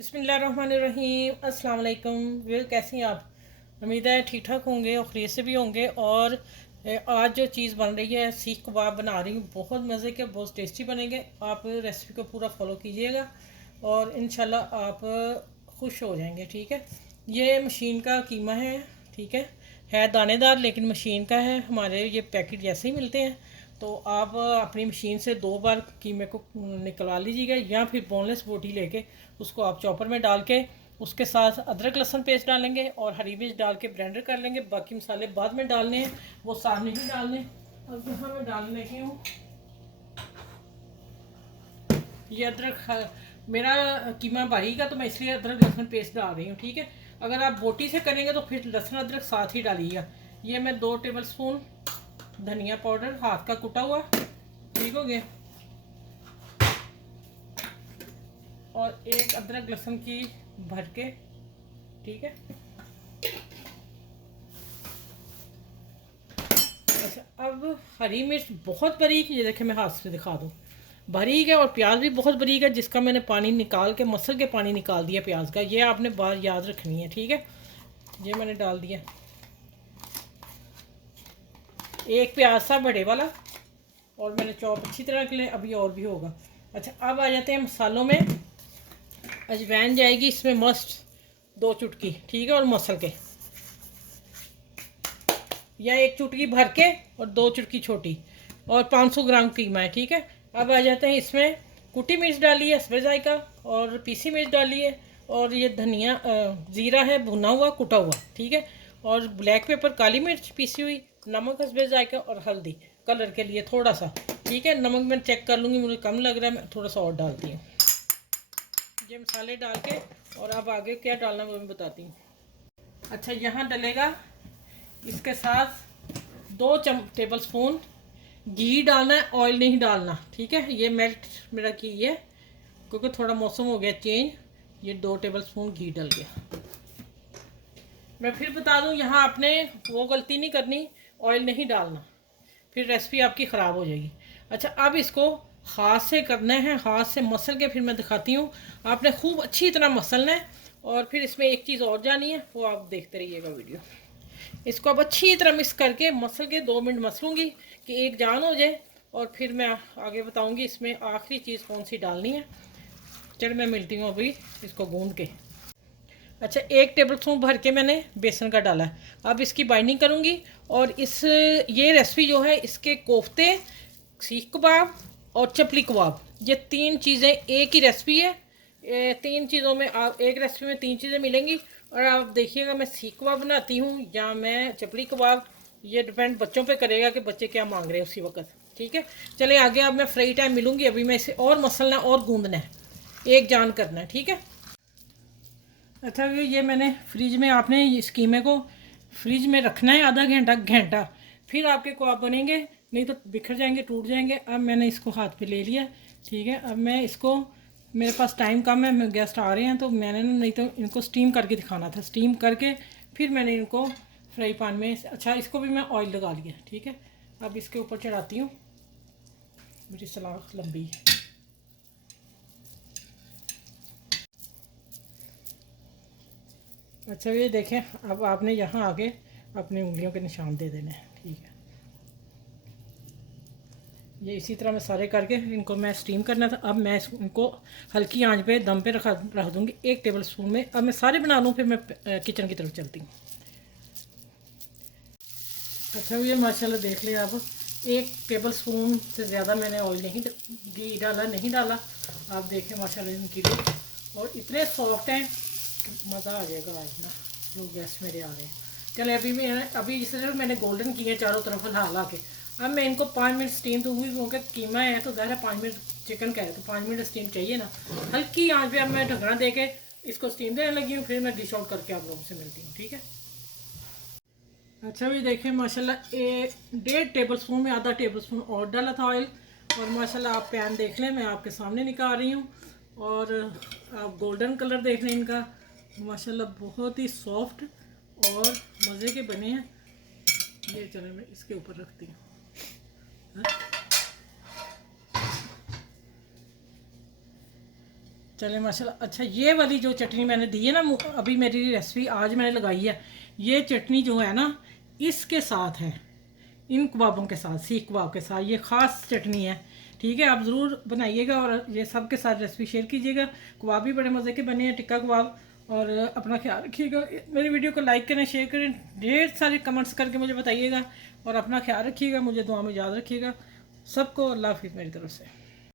बिस्मिल्लाहिर्रहमानिर्रहीम। अस्सलाम वालेकुम। वे कैसी हैं आप? उम्मीद है ठीक ठाक होंगे और खैरियत से भी होंगे। और आज जो चीज़ बन रही है, सीख कबाब बना रही हूँ, बहुत मज़े के, बहुत टेस्टी बनेंगे। आप रेसिपी को पूरा फॉलो कीजिएगा और इंशाल्लाह आप खुश हो जाएंगे। ठीक है, ये मशीन का कीमा है। ठीक है दानेदार, लेकिन मशीन का है। हमारे ये पैकेट जैसे ही मिलते हैं, तो आप अपनी मशीन से 2 बार कीमे को निकलवा लीजिएगा, या फिर बोनलेस बोटी लेके उसको आप चॉपर में डाल के उसके साथ अदरक लहसुन पेस्ट डालेंगे और हरी मिर्च डाल के ब्लेंडर कर लेंगे। बाकी मसाले बाद में डालने हैं, वो साथ नहीं डालने। अब यहाँ मैं डाल लगी हूँ ये अदरक। मेरा कीमा बारीक का, तो मैं इसलिए अदरक लहसुन पेस्ट डाल रही हूँ। ठीक है, अगर आप बोटी से करेंगे तो फिर लहसुन अदरक साथ ही डालिएगा। ये मैं 2 टेबल स्पून धनिया पाउडर हाथ का कुटा हुआ, ठीक हो गया, और एक अदरक लहसुन की भर के। ठीक है, अच्छा अब हरी मिर्च बहुत बारीक, ये देखें मैं हाथ से दिखा दूँ, बारीक है। और प्याज भी बहुत बारीक है, जिसका मैंने पानी निकाल के, मसल के पानी निकाल दिया प्याज का। ये आपने बात याद रखनी है। ठीक है, ये मैंने डाल दिया। एक प्याज था बड़े वाला, और मैंने चॉप अच्छी तरह के लिए, अभी और भी होगा। अच्छा, अब आ जाते हैं मसालों में। अजवाइन जाएगी इसमें मस्ट 2 चुटकी, ठीक है, और मसल के, या 1 चुटकी भर के और 2 चुटकी छोटी, और 500 ग्राम कीमा है। ठीक है, अब आ जाते हैं इसमें। कुटी मिर्च डाली है, हस्बे जायका, और पीसी मिर्च डाली है, और ये धनिया ज़ीरा है भुना हुआ कुटा हुआ। ठीक है, और ब्लैक पेपर, काली मिर्च पीसी हुई, नमक हस्बे जायका, और हल्दी कलर के लिए थोड़ा सा। ठीक है, नमक मैं चेक कर लूँगी, मुझे कम लग रहा है, मैं थोड़ा सा और डालती हूँ। ये मसाले डाल के, और अब आगे क्या डालना वो मैं बताती हूँ। अच्छा, यहाँ डलेगा इसके साथ 2 टेबल स्पून घी डालना है, ऑयल नहीं डालना। ठीक है, ये मेल्ट मेरा घी है, क्योंकि थोड़ा मौसम हो गया चेंज। ये 2 टेबल स्पून घी डल गया। मैं फिर बता दूं, यहाँ आपने वो गलती नहीं करनी, ऑयल नहीं डालना, फिर रेसिपी आपकी ख़राब हो जाएगी। अच्छा, अब इसको हाथ से करना है, हाथ से मसल के फिर मैं दिखाती हूँ। आपने खूब अच्छी तरह मसलना है। और फिर इसमें एक चीज़ और जानी है, वो आप देखते रहिएगा वीडियो। इसको अब अच्छी तरह मिक्स करके मसल के 2 मिनट मसलूँगी कि एक जान हो जाए, और फिर मैं आगे बताऊँगी इसमें आखिरी चीज़ कौन सी डालनी है। चल मैं मिलती हूँ अभी इसको गूंद के। अच्छा, 1 टेबल स्पून भर के मैंने बेसन का डाला है। अब इसकी बाइंडिंग करूँगी, और ये रेसिपी जो है, इसके कोफ्ते, सीख कबाब और चपली कबाब, ये 3 चीज़ें एक ही रेसिपी है। 3 चीज़ों में आप, एक रेसिपी में 3 चीज़ें मिलेंगी। और आप देखिएगा मैं सीख कबाब बनाती हूँ या मैं चपली कबाब, ये डिपेंड बच्चों पे करेगा कि बच्चे क्या मांग रहे हैं उसी वक्त। ठीक है, चले आगे। अब मैं फ्री टाइम मिलूँगी, अभी मैं इसे और मसलना और गूंदना है, एक जान करना है। ठीक है, अच्छा ये मैंने फ्रिज में, आपने इस कीमे को फ्रिज में रखना है आधा घंटा घंटा, फिर आपके कबाब बनेंगे, नहीं तो बिखर जाएंगे, टूट जाएंगे। अब मैंने इसको हाथ पे ले लिया। ठीक है, अब मैं इसको, मेरे पास टाइम कम है, गेस्ट आ रहे हैं, तो मैंने नहीं तो इनको स्टीम करके दिखाना था। स्टीम करके फिर मैंने इनको फ्राई पैन में, अच्छा इसको भी मैं ऑयल लगा लिया। ठीक है, अब इसके ऊपर चढ़ाती हूँ। मेरी सलाख लंबी है। अच्छा, ये देखें, अब आपने यहाँ आके अपनी उंगलियों के निशान दे देने हैं। ठीक है, ये इसी तरह मैं सारे करके इनको मैं स्टीम करना था। अब मैं इनको हल्की आंच पे दम पे रख दूँगी 1 टेबल स्पून में। अब मैं सारे बना लूँ, फिर मैं किचन की तरफ चलती हूँ। अच्छा, ये माशाल्लाह देख लिया आप, 1 टेबल स्पून से ज़्यादा मैंने ऑयल नहीं, घी डाला नहीं डाला। आप देखें माशाल्लाह इनकी भी, और इतने सॉफ्ट हैं कि मज़ा आ जाएगा आज ना, जो गेस्ट मेरे आ रहे हैं। चले अभी सिर्फ मैंने गोल्डन किए चारों तरफ हिला हिला के। अब मैं इनको 5 मिनट स्टीम दूँगी, क्योंकि कीमा है तो ज़्यादा 5 मिनट, चिकन का है तो 5 मिनट स्टीम चाहिए ना। हल्की आँच पे अब मैं ढकना दे के इसको स्टीम देने लगी हूँ, फिर मैं डिश आउट करके आप लोगों से मिलती हूँ। ठीक है, अच्छा भी देखें माशाल्लाह, 1.5 टेबल स्पून में आधा टेबल स्पून और डाला था ऑयल। और माशाल्लाह आप पैन देख लें, मैं आपके सामने निकाल रही हूँ, और आप गोल्डन कलर देख लें इनका। माशाल्लाह बहुत ही सॉफ्ट और मज़े के बने हैं। ये चले मैं इसके ऊपर रखती हूँ। चले माशाल्लाह। अच्छा, ये वाली जो चटनी मैंने दी है ना, अभी मेरी रेसिपी आज मैंने लगाई है, ये चटनी जो है ना इसके साथ है, इन कबाबों के साथ, सीख कबाब के साथ, ये ख़ास चटनी है। ठीक है, आप ज़रूर बनाइएगा और ये सब के साथ रेसिपी शेयर कीजिएगा। कबाब भी बड़े मज़े के बने हैं, टिक्का कबाब। और अपना ख्याल रखिएगा, मेरी वीडियो को लाइक करें, शेयर करें, ढेर सारे कमेंट्स करके मुझे बताइएगा। और अपना ख्याल रखिएगा, मुझे दुआ में याद रखिएगा। सबको अल्लाह हाफिज़ मेरी तरफ से।